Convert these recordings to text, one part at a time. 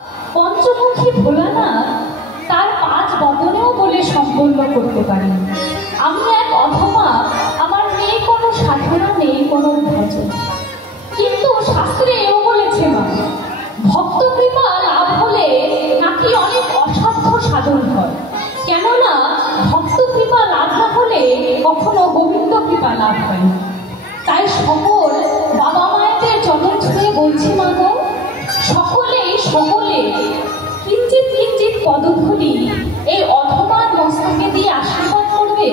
পঞ্চমুখী ভোলানাথ তার 5 বদনেও বলে সম্পন্ন করতে পারেন, আমি এক অধমা, আমার নেই কোনো সাধনা, নেই কোনো ভজন। কিন্তু শাস্ত্রে এও বলেছে মা, ভক্ত কৃপা লাভ হলে নাকি অনেক অসাধ্য সাধন হয়। কেননা ভক্ত কৃপা লাভ না হলে কখনো গোবিন্দ কৃপা লাভ হয় না। তাই সকল বাবা মায়েদের চরণ ছুঁয়ে বলছি মা গো, সকলে কিঞ্চিত কিঞ্চিত পদধূলি এই অধমার মস্তকে দিয়ে আশীর্বাদ করবে,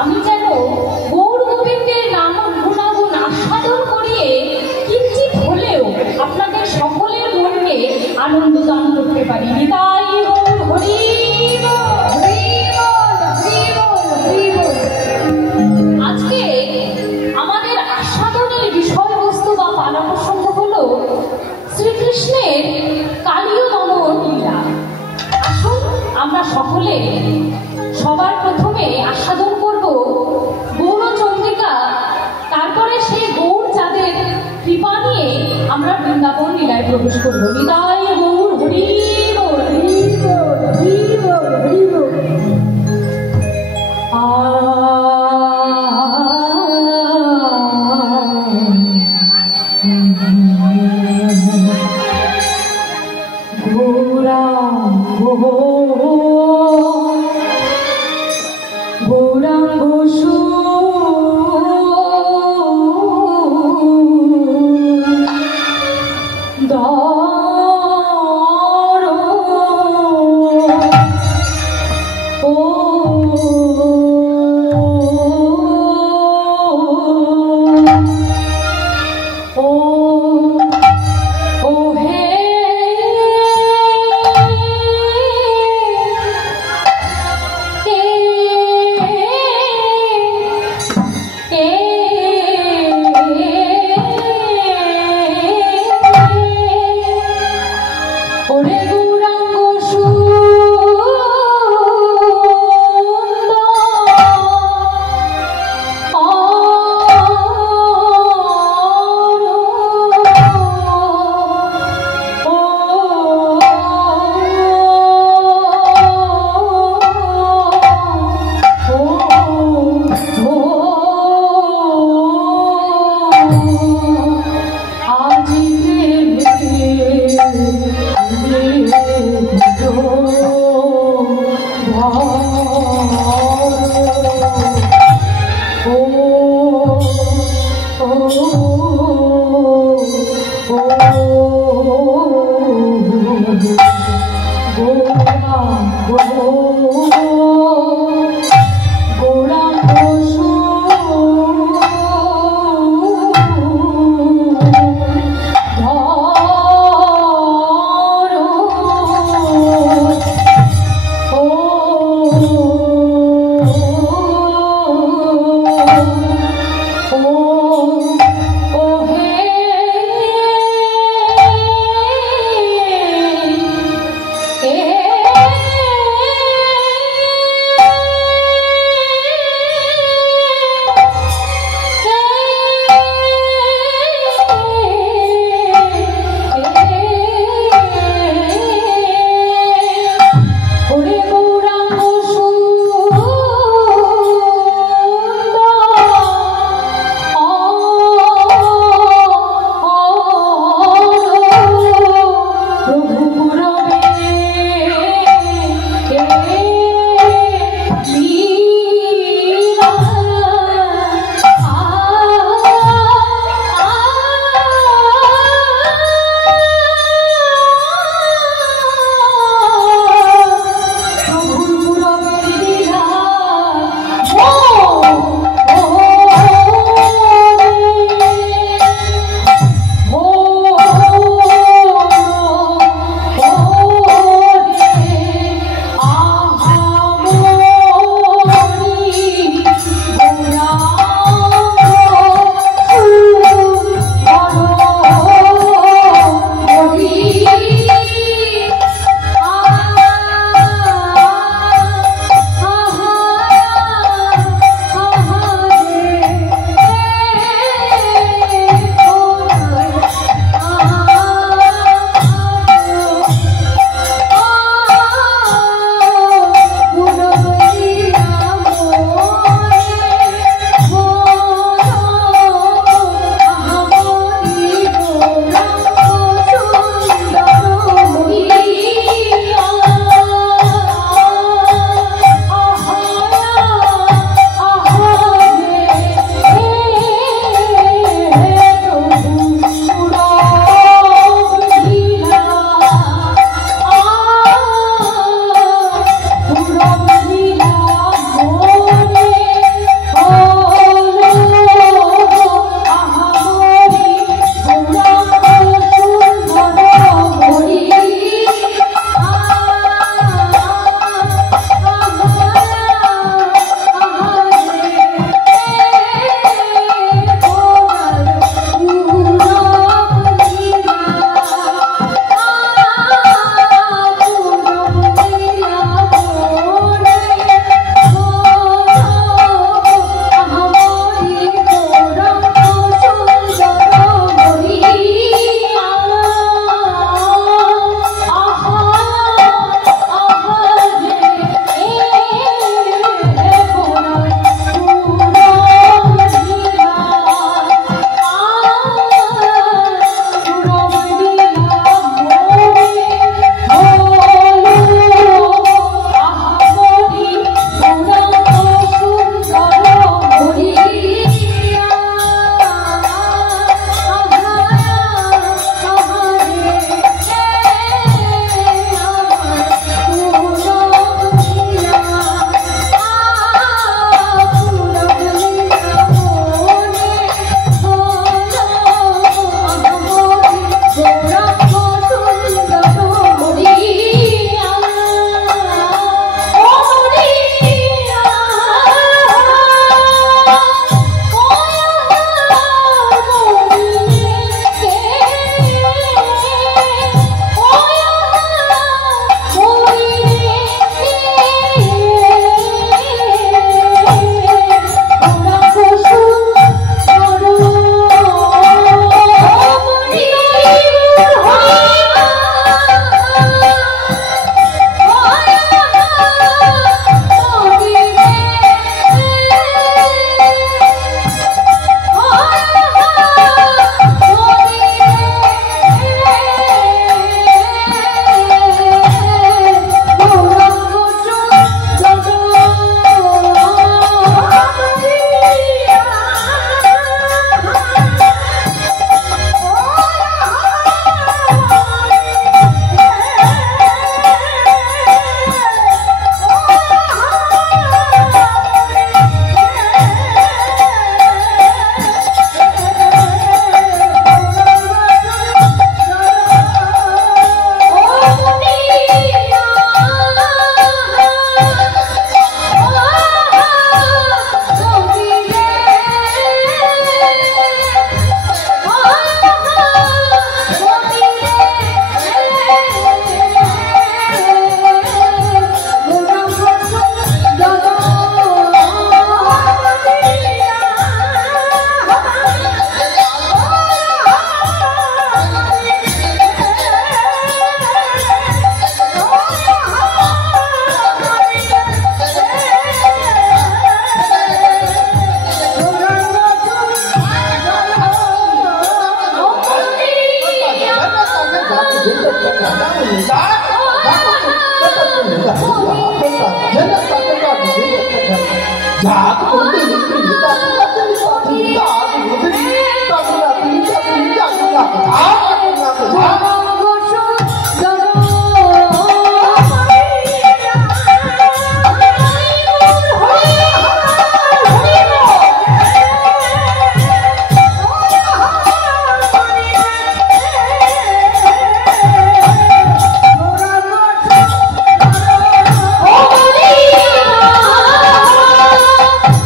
আমি যেন গৌর গোবিন্দের নাম গুণাগুণ আস্বাদন করিয়ে কিঞ্চিত হলেও আপনাদের সকলের মনকে আনন্দ দান করতে পারি। নিতাই গৌর হরি বল, হরি বল, হরি বল, হরি বল। আজকে আমাদের আস্বাদনের বিষয়বস্তু বা পালা প্রসঙ্গ হলো শ্রীকৃষ্ণের কালীয় দমন লীলা। আসুন আমরা সকলে সবার প্রথমে আস্বাদন করব গৌরচন্দ্রিকা, তারপরে সেই গৌর যাদের কৃপা নিয়ে আমরা বৃন্দাবন লীলায় প্রবেশ করব। নিতাই গৌর হরি বল, হরি বল, হরি বল, হরি বল।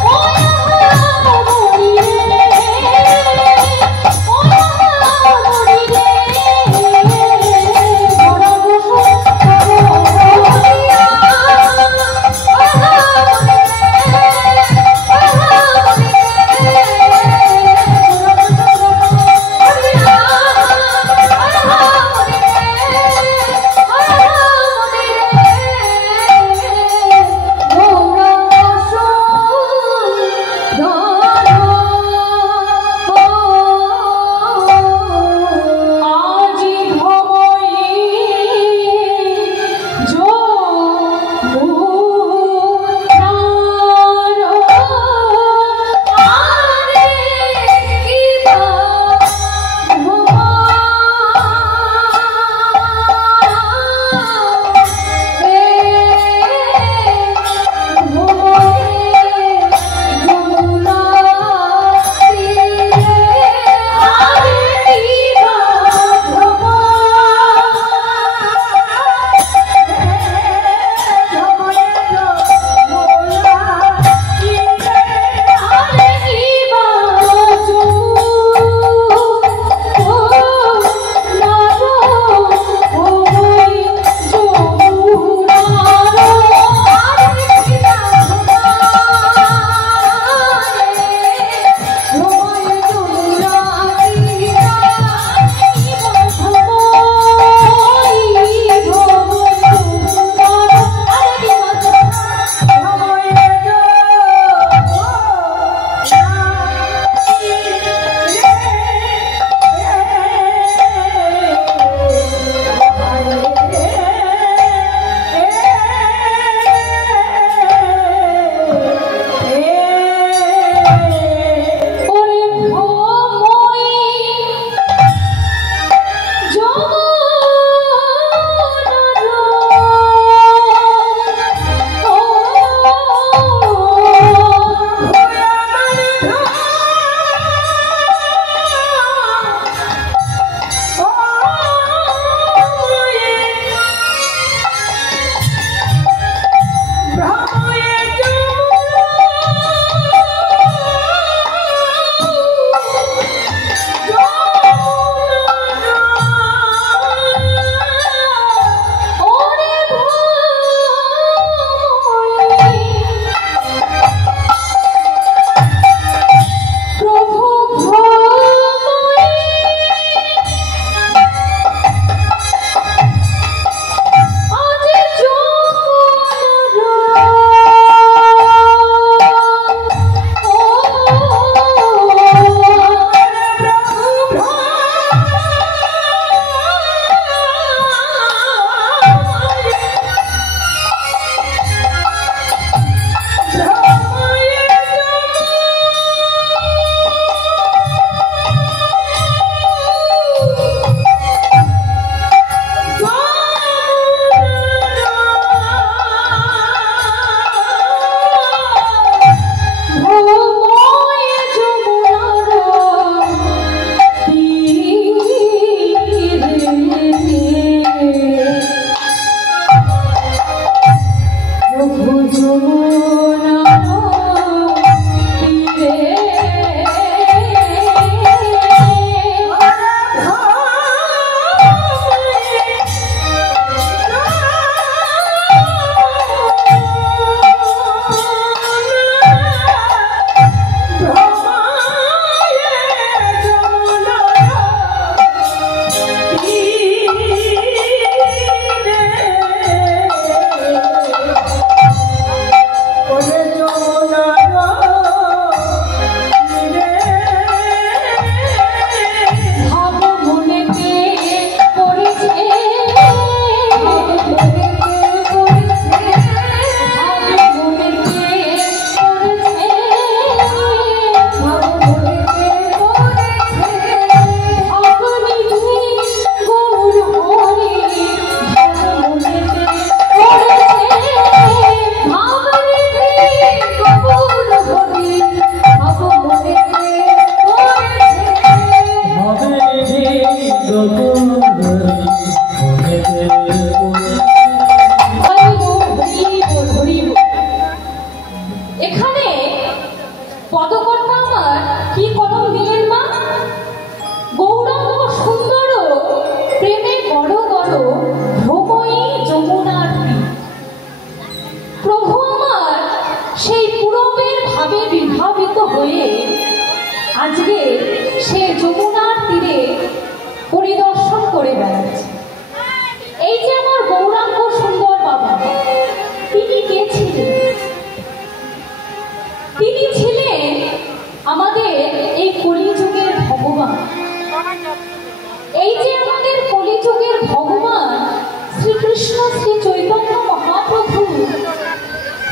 Oh এখানে পদকর্তা আমার কি কলম দিলেন মা? গৌরাঙ্গ সুন্দর প্রেমে বড় বড় ভ্রময়ী যমুনার তীর। প্রভু আমার সেই পূরবের ভাবে বিভাবিত হয়ে আজকে সে যমুনার তীরে পরিদর্শন করে বেড়াচ্ছে। এই যে আমার গৌরাঙ্গ সুন্দর বাবা, তিনি কে ছিলেন? তিনি ছিলেন আমাদের এই কলিযুগের ভগবান। এই যে আমাদের কলিযুগের ভগবান শ্রীকৃষ্ণ শ্রী চৈতন্য মহাপ্রভু,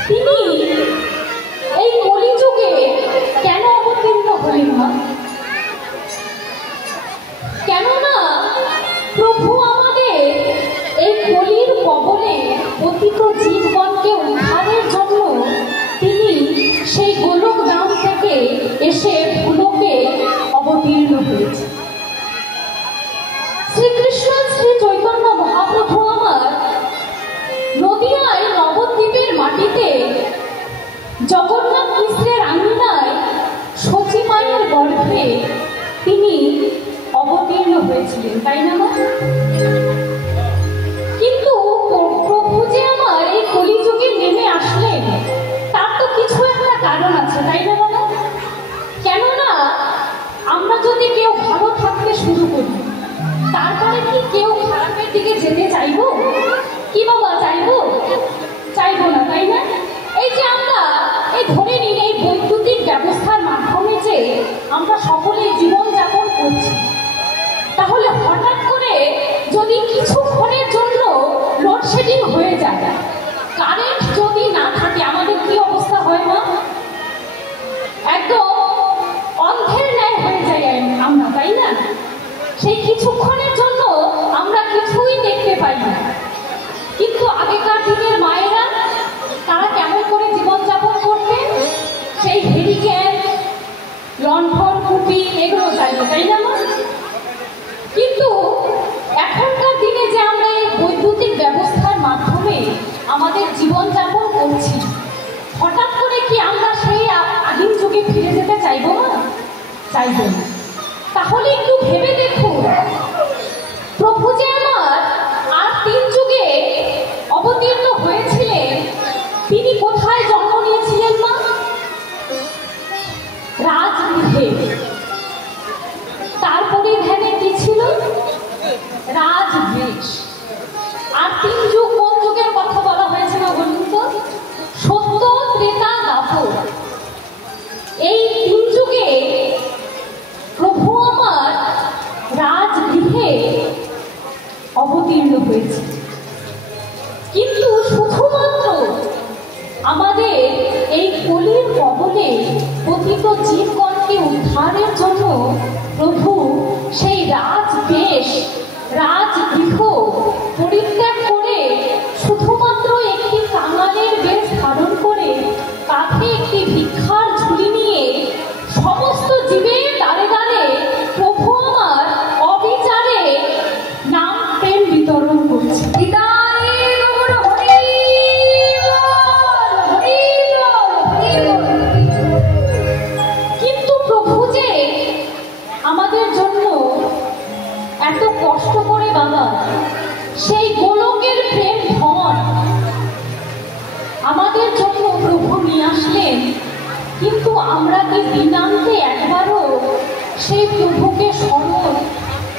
তিনি এই কলিযুগে কেন অবতীর্ণ হলেন না? কেননা প্রভু আমাদের এই কলির কবলে পতিত জীবগণকে উদ্ধারের জন্য তিনি সেই গোলক ধাম থেকে এসে ভূলোকে অবতীর্ণ হয়েছে। শ্রীকৃষ্ণ শ্রী চৈতন্য মহাপ্রভু আমার নদিয়ায় নবদ্বীপের মাটিতে জগন্নাথ মিশ্রের আঙিনায় সচী মায়ের গর্ভে তিনি অবতীর্ণ হয়েছিলেন, তাই না? কিন্তু প্রভু যে আমার এই কলিযুগে নেমে আসলেন, তার তো কিছু একটা কারণ আছে, তাই না বাবা? কেননা আমরা যদি কেউ ভালো থাকতে শুরু করি, তারপরে কি কেউ খারাপের দিকে যেতে চাইবো? কি বাবা, চাইবো? চাইবো না, তাই না? এই যে আমরা এই ধরে নিন এই বৈদ্যুতিক ব্যবস্থার মাধ্যমে যে আমরা সকলে জীবনযাপন করছি, তাহলে হঠাৎ করে যদি কিছুক্ষণের জন্য লোডশেডিং হয়ে যায়, কারেন্ট যদি না থাকে, আমাদের কি অবস্থা হয় না? একদম অন্ধের ন্যায় হয়ে যায় আমরা, তাই না? সেই কিছুক্ষণের জন্য আমরা কিছুই দেখতে পাই না। কিন্তু আগেকার দিনের মায়েরা তারা কেমন করে জীবনযাপন করতেন? সেই হেরিকেন, লণ্ঠন, কুপি এগুলো চাইবে, তাই না? কিন্তু এখনকার দিনে যে আমরা এই বৈদ্যুতিক ব্যবস্থার মাধ্যমে আমাদের জীবনযাপন করছি, হঠাৎ করে কি আমরা সেই আদিম যুগে ফিরে যেতে চাইবো না? চাইবো না। তাহলে একটু ভেবে দেখুন, প্রভু যে আমার আর 3 যুগে অবতীর্ণ হয়েছিলেন, তিনি কোথায় জন্ম নিয়েছিলেন মা? রাজগৃহে। তার পরিধানে কি ছিল? রাজবেশ। আর 3 যুগ কোন যুগের কথা বলা হয়েছে না বলুন তো? সত্য, ত্রেতা, দ্বাপর। এই 3 যুগে প্রভু আমার রাজগৃহে অবতীর্ণ হয়েছে। কিন্তু শুধুমাত্র আমাদের এই কলির কবলে পতিত জীবগণকে উদ্ধারের জন্য প্রভু সেই রাজবেশ, রাজগৃহ পরিত্যাগ করে শুধুমাত্র একটি কাঙালের বেশ ধারণ করে কাঁধে একটি ভিক্ষার ঝুলি নিয়ে সমস্ত জীবের দ্বারে দ্বারে প্রভু আমার অবিচারে নাম প্রেম বিতরণ করছে। কিন্তু প্রভু যে আমাদের জন্য এত কষ্ট করে বাবা সেই গোলকের প্রেম ধন আমাদের জন্য প্রভু নিয়ে আসলেন, কিন্তু আমরা কি দিনান্তে একবারও সেই প্রভুকে স্মরণ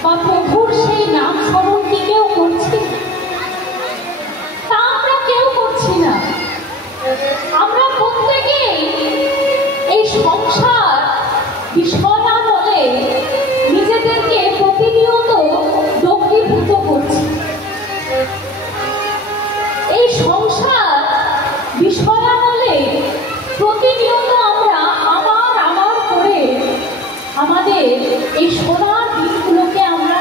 বা প্রভুর সেই নাম স্মরণ কি কেউ করছি? তা আমরা কেউ করছি না। আমরা প্রত্যেকেই এই সংসার বিষয়না বলে নিজেদেরকে প্রতিনিয়ত দগ্ধীভূত করছি। এই সংসার বিষয়না বলে প্রতিনিয়ত আমরা আমার করে আমাদের এই সোনার দিনগুলোকে আমরা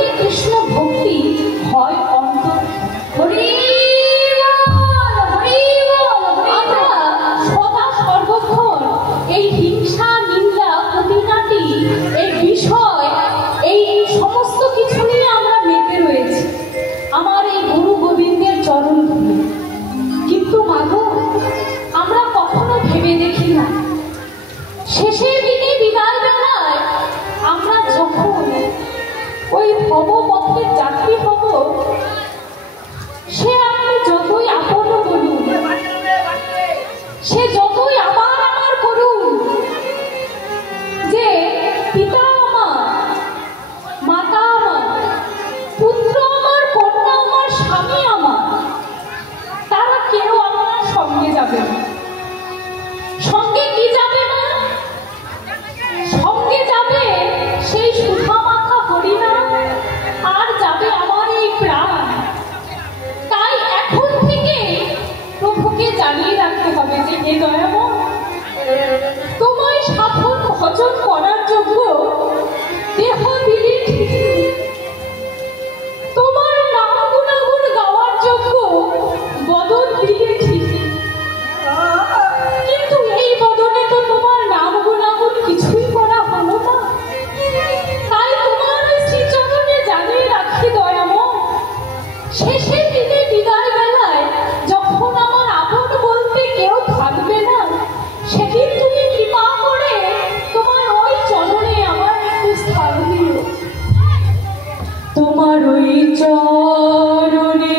অন্তরে কৃষ্ণ ভক্তি হয় অন্তর। আমরা সদা সর্বক্ষণ এই হিংসা, নিন্দা, প্রতিঘাতী এই বিষয়, এই সমস্ত কিছু নিয়ে আমরা মেতে রয়েছি আমার এই গুরু গোবিন্দের চরণ ধুলে। কিন্তু মাগো, আমরা কখনো ভেবে দেখি না শেষের দিনে বিদায় বেলায় আমরা যখন ওই ভবপথের যাত্রী হব, সে আপনি যতই আপন বলুন, সে যতই আমার করুন, যে পিতা আমার, মাতা আমার, পুত্র আমার, কন্যা আমার, স্বামী আমার, তারা কেউ আমার সঙ্গে যাবে না। সঙ্গে কি যাবে না? সঙ্গে যাবে সেই সুধা মাখা হরিনাম, আর যাবে আমার এই প্রাণ। তাই এখন থেকে প্রভুকে জানিয়ে রাখতে হবে যে হে দয়াময়, তোমায় সাধন ভজন করার যোগ্য দেহ দিলে ঠিকই, তোমার নাম গুণাগুণ গাওয়ার যোগ্য বদন দিলে ঠিকই, কিন্তু এই বদনে তো তোমার নাম গুণাগুণ কিছুই করা হলো না। তাই তোমার ওই শ্রীচরণে জানিয়ে রাখি দয়াময়, শেষের দিনে বিদায় বেলায় যখন আমার আপন বলতে কেউ থাকবে না, সেদিন তুমি কৃপা করে তোমার ওই চরণে আমার একটু স্থান দিও। তোমার ওই চরণে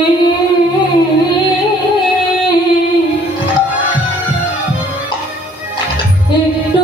একটু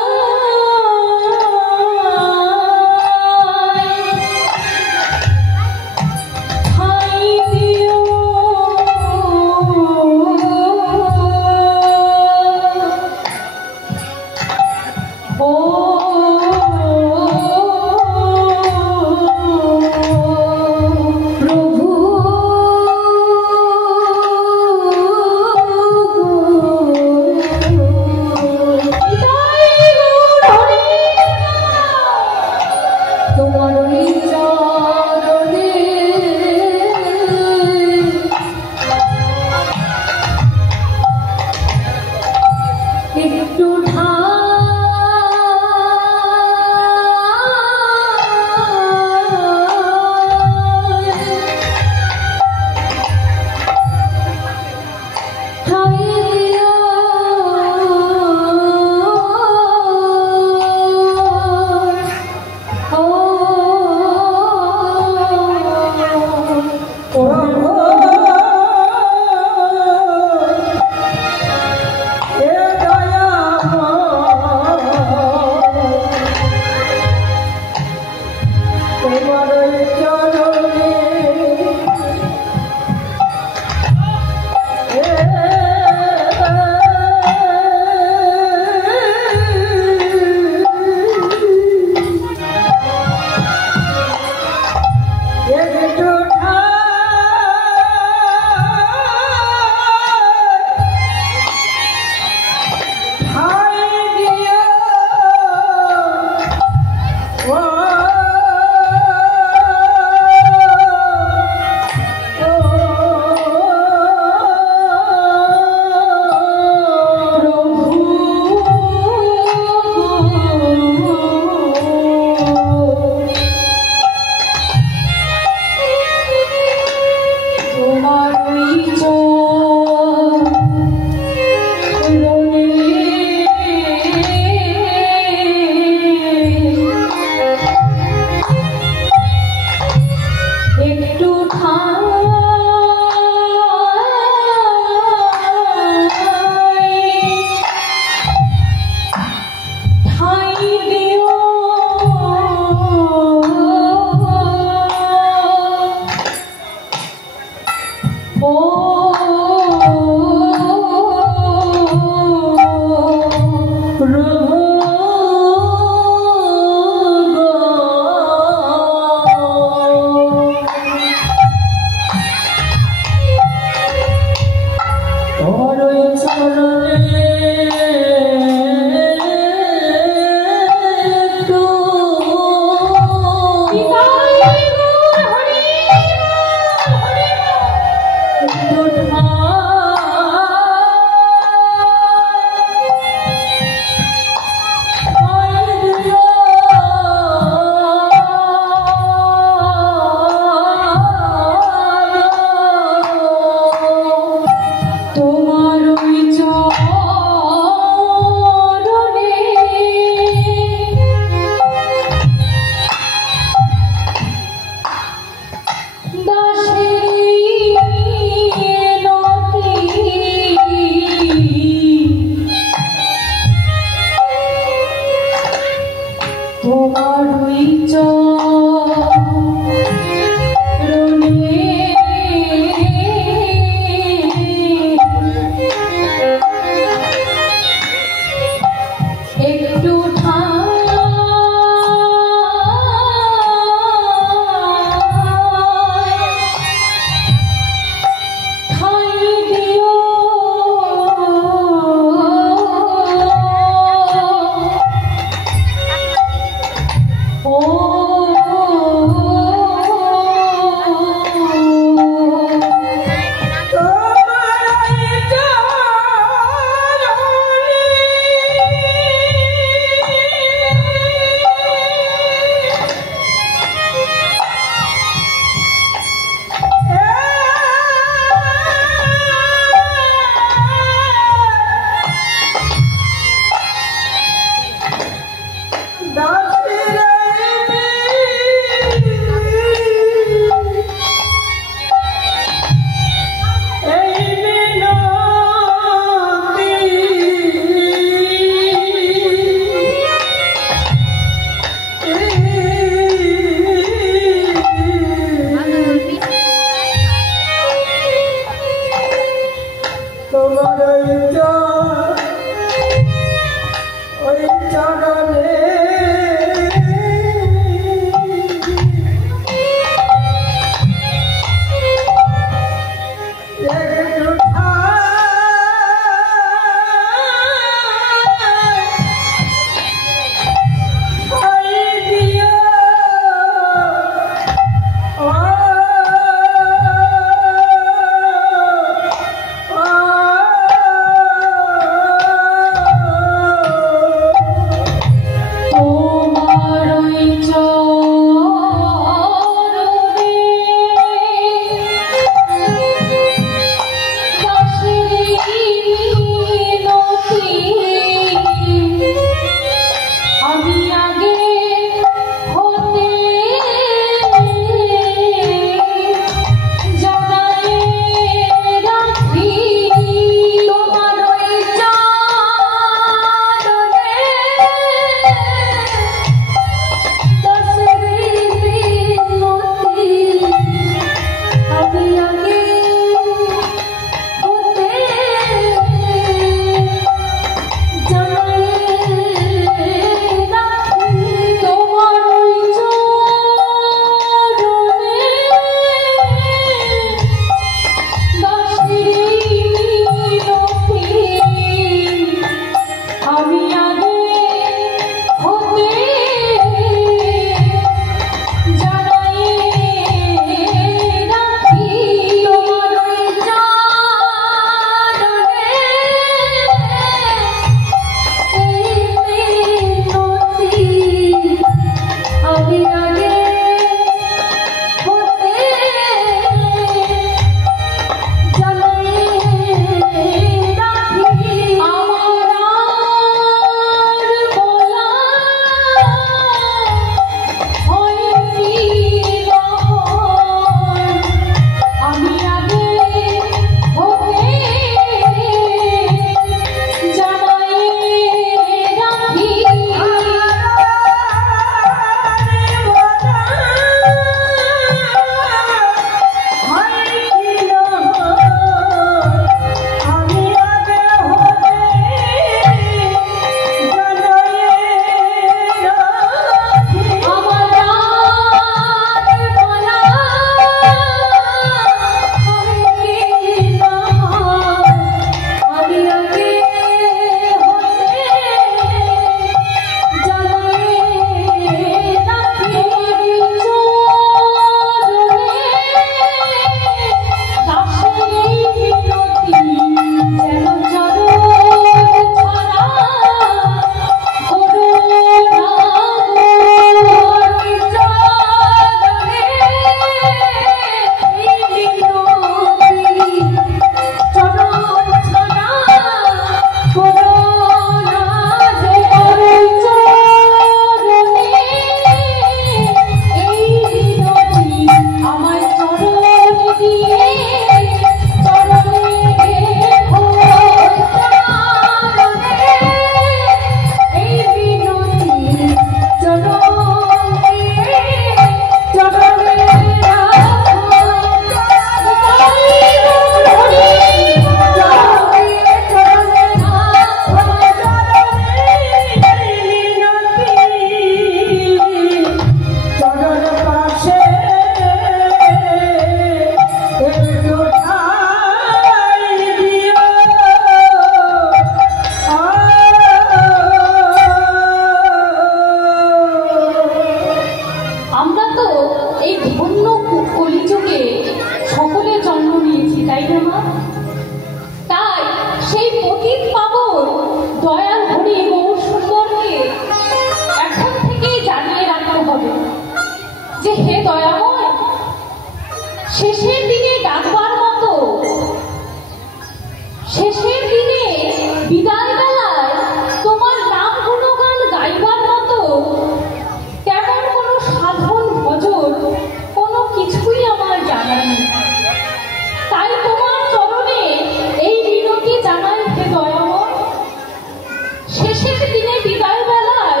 শেষ দিনে বিদায় বেলায়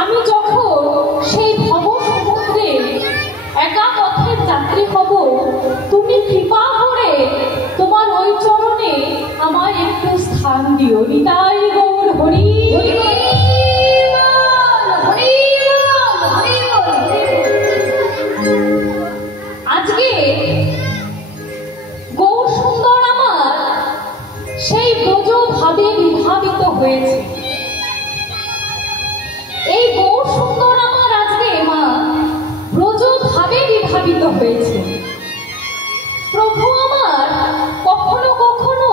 আমি যখন সেই ভব সমুদ্রে একা পথের যাত্রী হব, তুমি কৃপা করে তোমার ওই চরণে আমায় একটু স্থান দিও। নিতাই গৌর হরি। আজকে গৌর সুন্দর আমার সেই ব্রজ ভাবে বিভাবিত হয়েছে। এই গৌর সুন্দর আমার আজকে মা ব্রজ ভাবে বিভাবিত হয়েছে। প্রভু আমার কখনো কখনো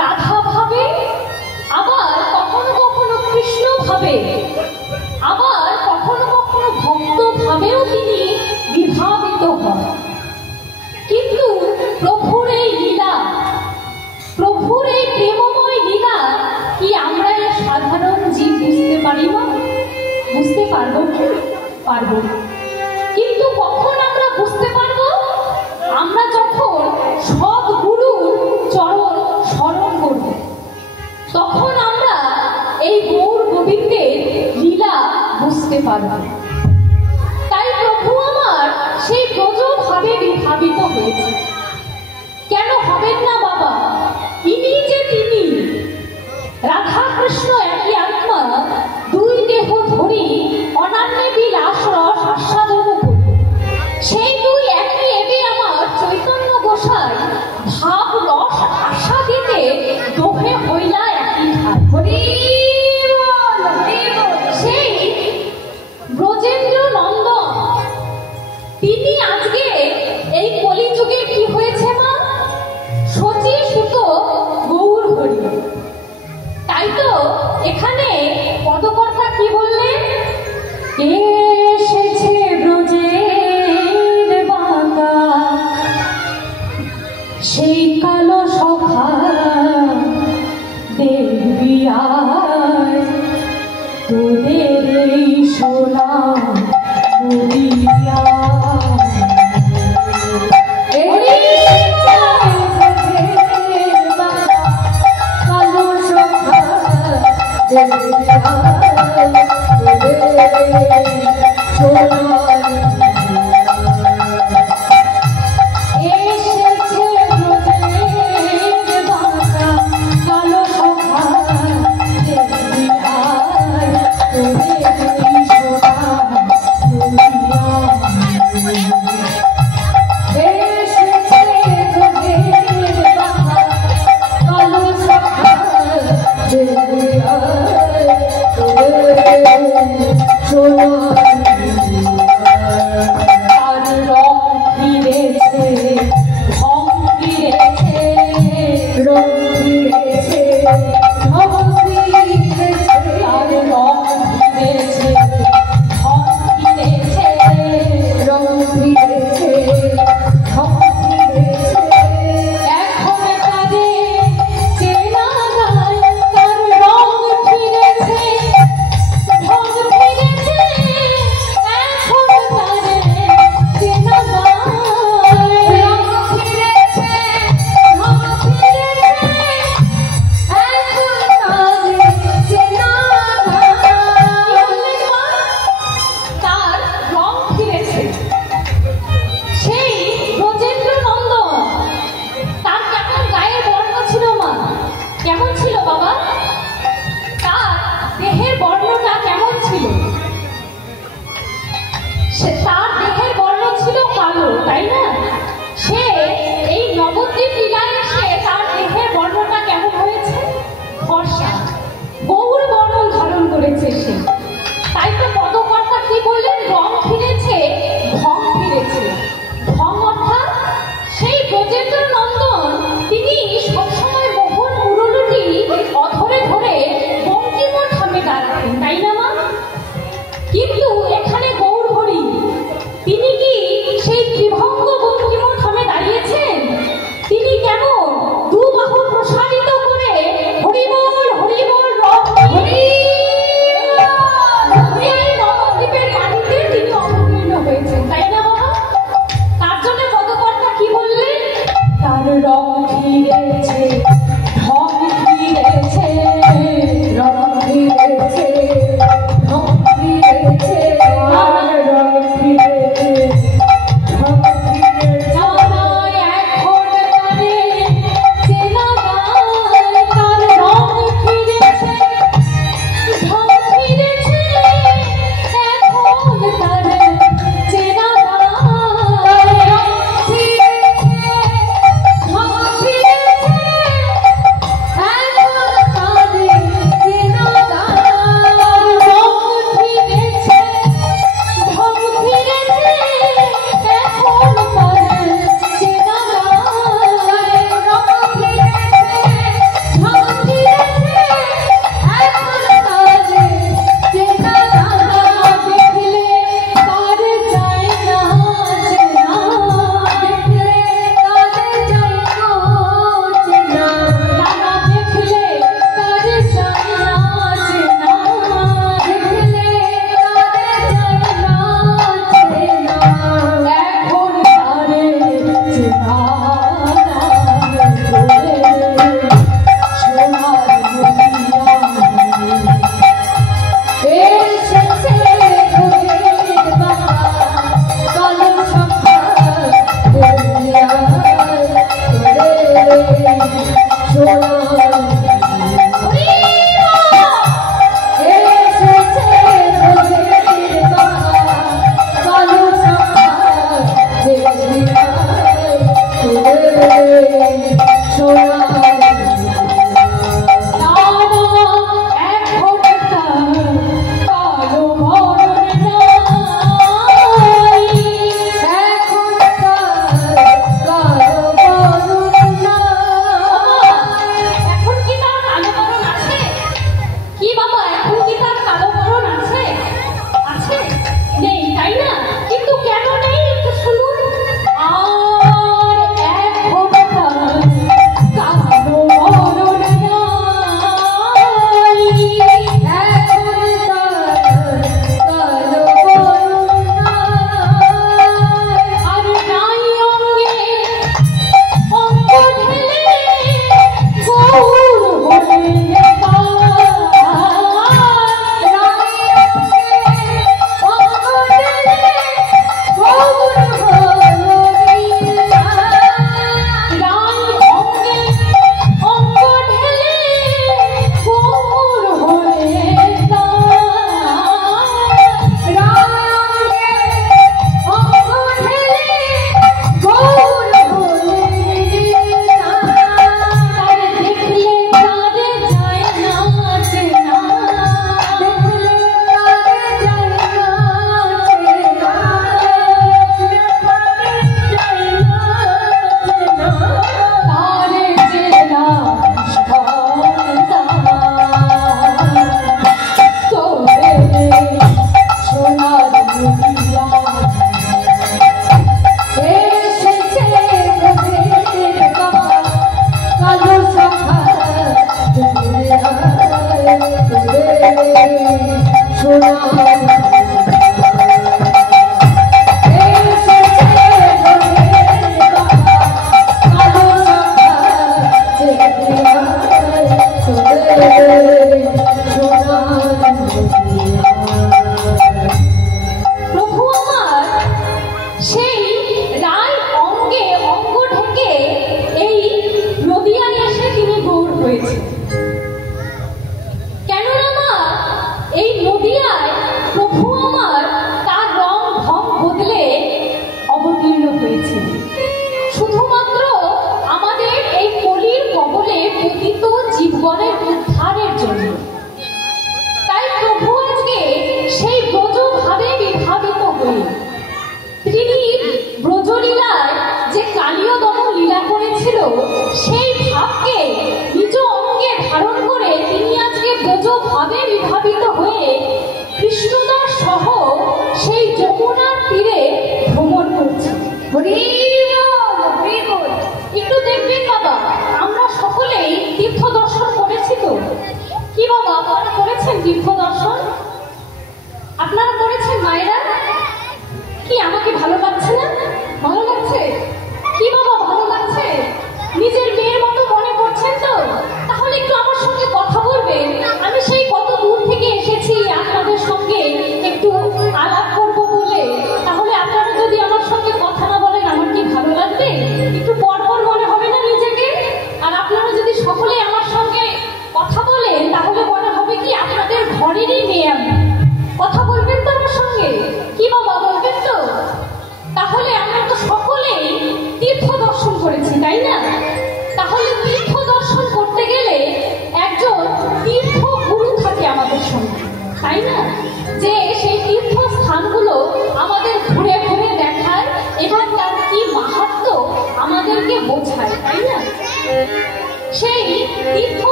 রাধা ভাবে, আবার কখনো কখনো কৃষ্ণ ভাবে, আবার কখনো কখনো ভক্ত ভাবেও তিনি বিভাবিত হন। কিন্তু প্রভুর এই লীলা, প্রভুর এই প্রেমময় লীলা কি আমরা এই সাধারণ জীব বুঝতে পারি না? বুঝতে পারবো কি? পারবো। কিন্তু কখন আমরা বুঝতে পারবো? আমরা যখন সৎ গুরুর চরণ স্মরণ করব, তখন আমরা এই গৌর গোবিন্দের লীলা বুঝতে পারব। তাই প্রভু আমার সেই ব্রজ ভাবে বিভাবিত হয়েছে। কেন হবেন না বাবা? ইনি যে তিনি, রাধা কৃষ্ণ একই আত্মা, দুই দেহ ধরি অনান্যে বিলাস রস আস্বাদন করি। সেই দুই একই এবে আমার চৈতন্য গোসাই ভাব রস আশা দিতে দোহে হইলা একই ঘাট। সেই ব্রজেন্দ্র নন্দন তিনি আজকে এই কলিযুগে কি হয়েছে মা? শচী সুত গৌর হরি। তাই তো এখানে পদকর্তা কি বললেন? এসেছে ব্রজের বাঁকা সেই কালো সখা দেখবি আয়, তোদের এই সোনা নদিয়া।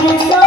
Krishna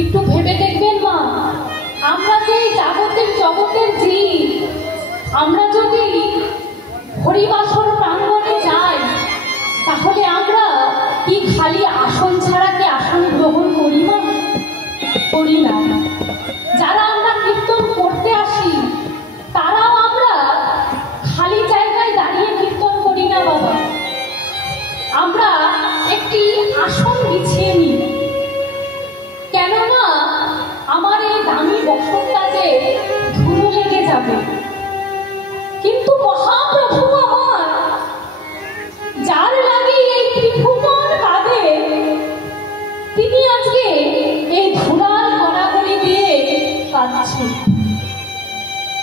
একটু ভেবে দেখবেন মা, আমরা যে জাগতিক জগতের জীব, আমরা যদি হরিবাসর প্রাঙ্গণে যাই তাহলে আমরা কি খালি আসন ছাড়া কি আসন গ্রহণ করি মা? করি না। যারা আমরা কীর্তন করতে আসি তারাও আমরা খালি জায়গায় দাঁড়িয়ে কীর্তন করি না বাবা, আমরা একটি আসন বিছিয়ে নিই। কেননা আমার এই দামি বসনটা যে ধুলো লেগে যাবে। কিন্তু মহাপ্রভু আমার, যার লাগে এই ত্রিভুবন কাঁদে, তিনি আজকে এই ধুলার গড়াগড়ি দিয়ে কাঁদছেন।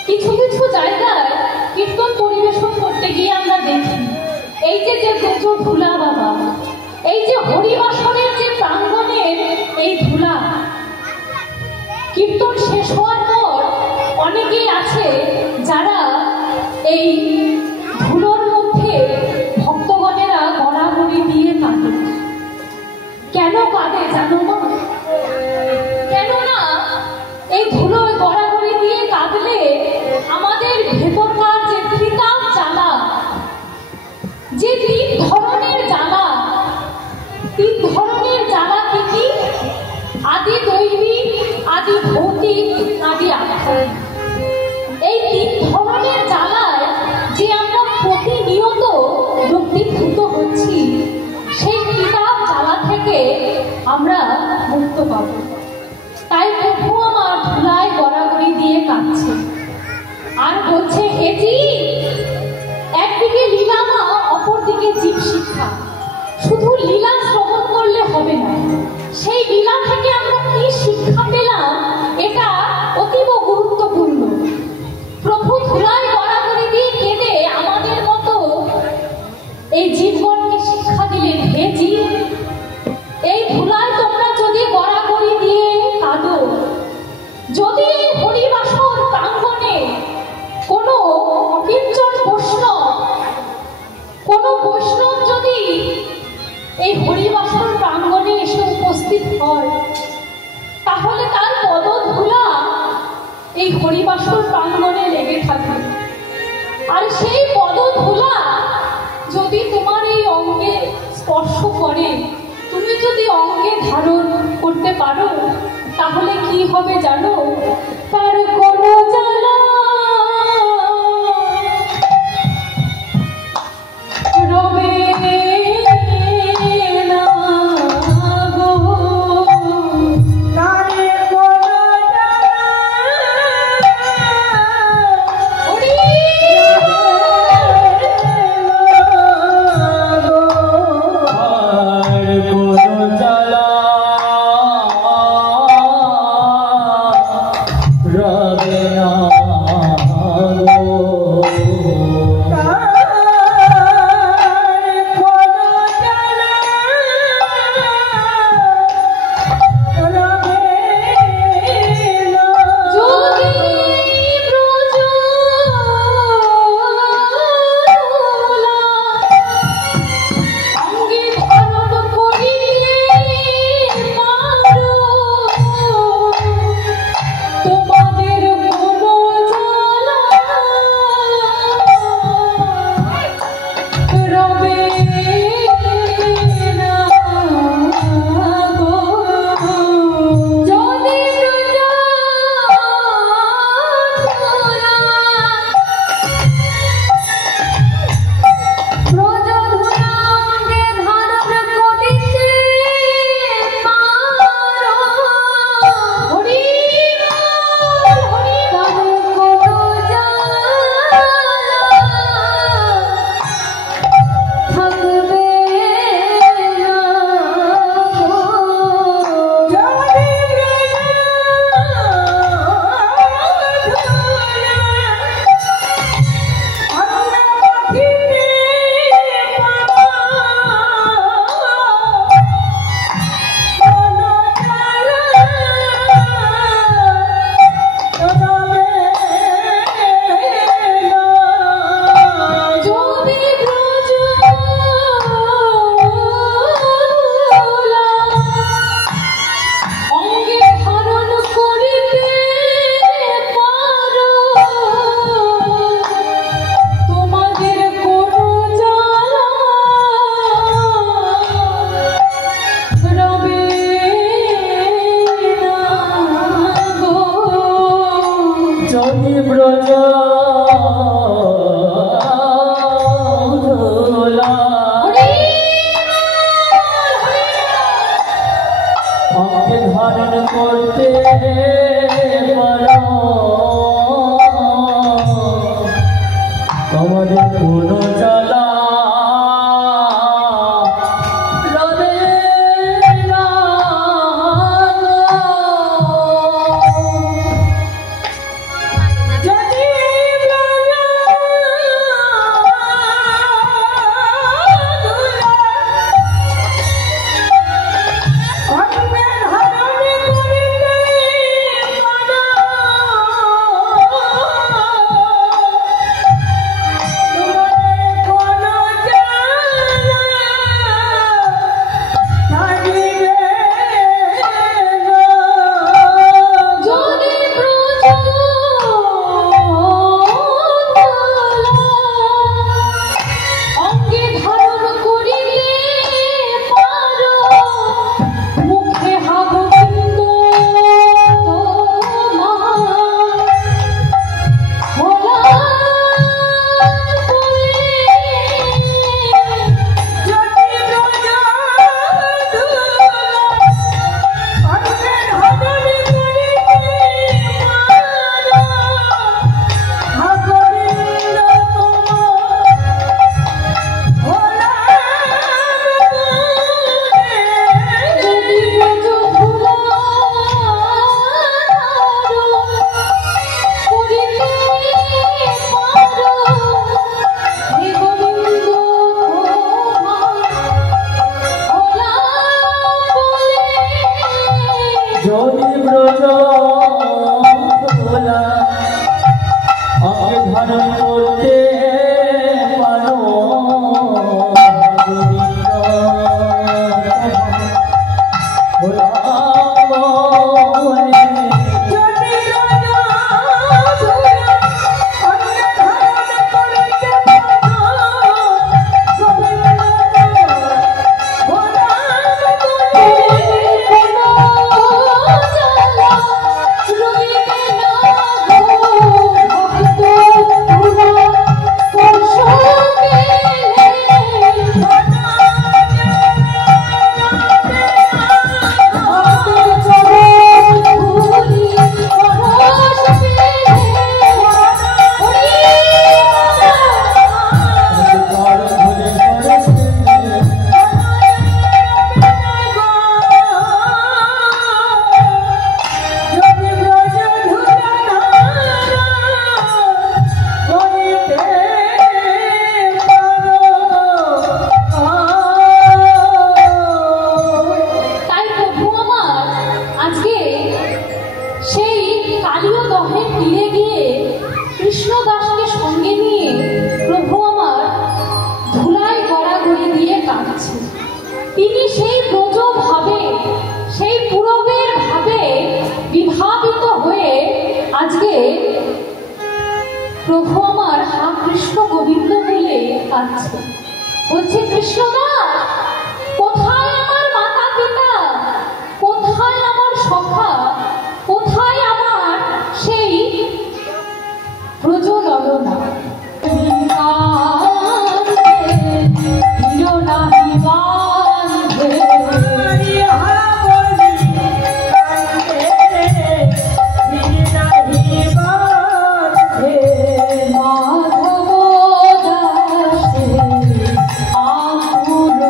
কিছু কিছু জায়গায় কীর্তন পরিবেশন করতে গিয়ে আমরা দেখি এই যে ধুলা বাবা, এই যে হরিবাসনের যে প্রাঙ্গণের এই ধুলা, কীর্তন শেষ হওয়ার পর অনেকেই আছে যারা এই ধুলোর মধ্যে ভক্তগণেরা গড়াগড়ি দিয়ে কাঁদে। কেন কাঁদে জানো না? কেননা এই ধুলোয় গড়াগড়ি দিয়ে কাঁদলে আমাদের ভেতরকার যে ত্রিতাপ জ্বালা, যে তিন ধরনের জ্বালা, তিন ধরনের জ্বালা কি কি? আদি দৈবিক, আদি ভৌতিক, আদি আধ্যাত্মিক। এই তিন ধরনের জ্বালায় যে আমরা প্রতিনিয়ত মুক্তিভূত হচ্ছি, সেই কিতাব জ্বালা থেকে আমরা মুক্ত পাব। তাই প্রভু আমার ধুলায় গড়াগড়ি দিয়ে কাঁদছে আর বলছে, হে জীব, একদিকে লীলামা, অপরদিকে জীব শিক্ষা। শুধু লীলা শ্রবণ করলে হবে না, সেই লীলা থেকে আমরা কি শিক্ষা পেলাম এটা অতীব গুরুত্বপূর্ণ। প্রভু ধুলায় গড়াগড়ি দিয়ে কেঁদে আমাদের মতো এই জীবগণকে শিক্ষা দিলেন, হে জীব, এই ধুলায় তোমরা যদি গড়াগড়ি দিয়ে কাঁদো, যদি এই হরিবাসর প্রাঙ্গণে কোনো অকিঞ্চন বৈষ্ণব, কোনো বৈষ্ণব যদি এই হরিবাসর প্রাঙ্গণে এসে উপস্থিত হয়, তাহলে তার পদধূলা এই হরিবাসর প্রাঙ্গণে লেগে থাকে। আর সেই পদধূলা যদি তোমার এই অঙ্গে স্পর্শ করে, তুমি যদি অঙ্গে ধারণ করতে পারো, তাহলে কি হবে জানো? তার কোনো জ্বালা রবে না গো, তার কোনো জ্বালা রবে না গো। ধারণ করতে পারো আমাদের কোনো জ্বালা যদি ব্রজ ভোলা আমাকে ধারণ করতে পারো তিনি সেই ব্রজ ভাবে সেই পুরবের ভাবে বিভাবিত হয়ে আজকে প্রভু আমার হা কৃষ্ণ গোবিন্দ বলে কাঁদছে, বলছে কৃষ্ণদা কোথায় আমার মাতা পিতা, কোথায় আমার সখা, কোথায় আমার সেই ব্রজ ললনা। মাধব দাসে আকুল